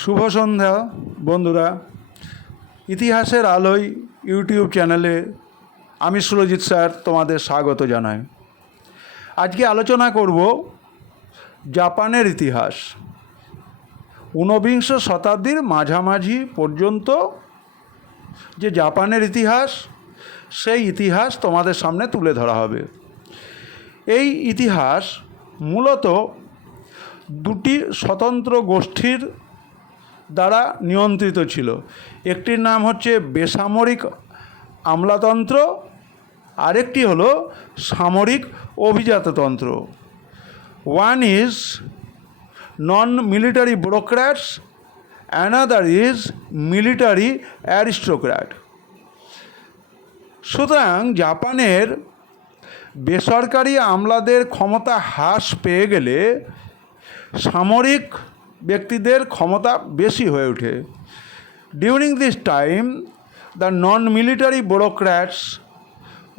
শুভ সন্ধ্যা বন্ধুরা। ইতিহাসের আলোয় ইউটিউব চ্যানেলে আমি সুরজিৎ স্যার তোমাদের স্বাগত জানাই। আজকে আলোচনা করব জাপানের ইতিহাস। ঊনবিংশ শতাব্দীর মাঝামাঝি পর্যন্ত যে জাপানের ইতিহাস, সেই ইতিহাস তোমাদের সামনে তুলে ধরা হবে। এই ইতিহাস মূলত দুটি স্বতন্ত্র গোষ্ঠীর দ্বারা নিয়ন্ত্রিত ছিল। একটির নাম হচ্ছে বেসামরিক আমলাতন্ত্র, আরেকটি হলো সামরিক অভিজাততন্ত্র। One is non military bureaucrats, another is military aristocrat. সুতরাং জাপানের বেসরকারি আমলাদের ক্ষমতা হ্রাস পেয়ে গেলে সামরিক ব্যক্তিদের ক্ষমতা বেশি হয়ে ওঠে। During this time the non military bureaucrats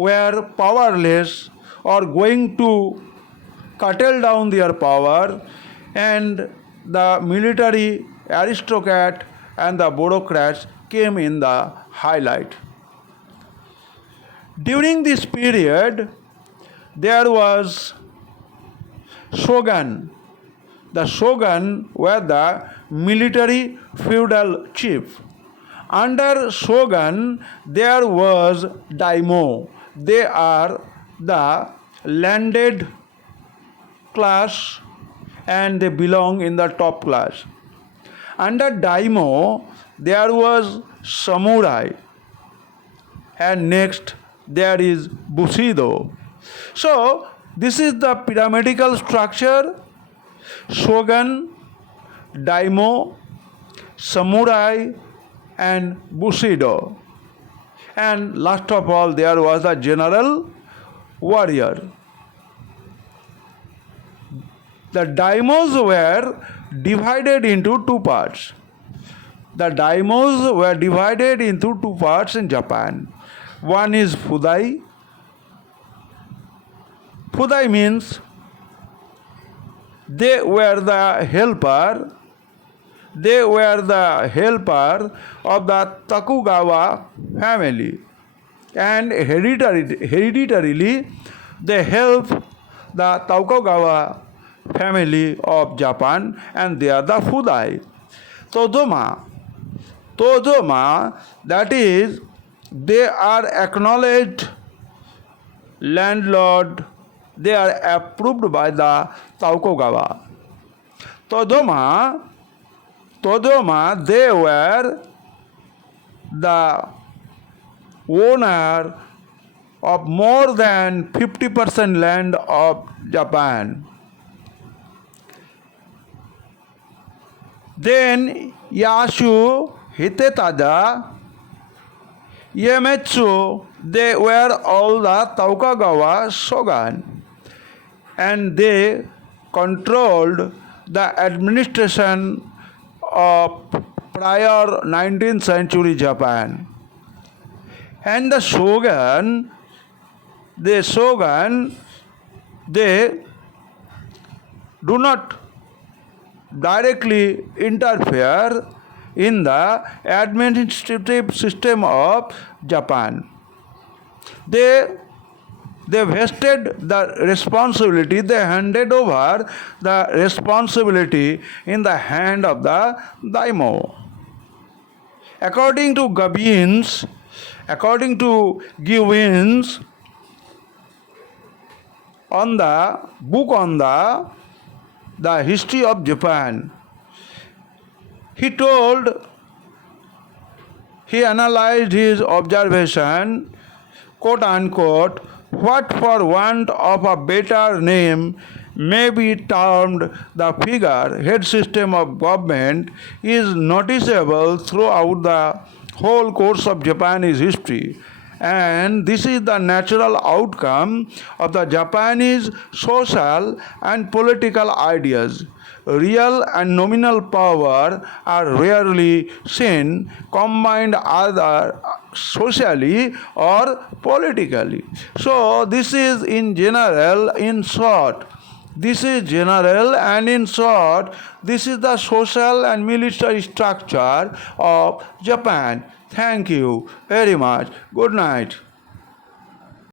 were powerless or going to curtail down their power, and the military aristocrat and the bureaucrats came in the highlight. During this period there was shogun. The shogun were the military feudal chief. Under shogun there was daimyo. They are the landed class and they belong in the top class. Under daimyo there was samurai, and next there is bushido. So this is the pyramidal structure: shogun, daimyo, samurai and bushido, and last of all there was the general warrior. The daimyos were divided into two parts. The daimyos were divided into two parts in Japan. One is Fudai. Fudai means they were the helper. They were the helper of the Tokugawa family, and hereditarily they help the Tokugawa family of Japan, and they are the Fudai. Todoma, that is, they are acknowledged landlord. They are approved by the Tokugawa. Todoma, they were the owner of more than 50% land of Japan. Then Yasu, Hidetada, Iemitsu, they were all the Tokugawa shogun, and they controlled the administration of prior 19th century Japan. And the shogun, they do not directly interfere in the administrative system of Japan. They vested the responsibility, they handed over the responsibility in the hand of the daimyo. According to Gibbons, on the book on the history of Japan, he analyzed his observation, quote unquote, what for want of a better name may be termed the figurehead system of government is noticeable throughout the whole course of Japanese history, and this is the natural outcome of the Japanese social and political ideas. Real and nominal power are rarely seen combined either socially or politically. So this is in general, in short, This is general, and in short, this is the social and military structure of Japan. Thank you very much. Good night.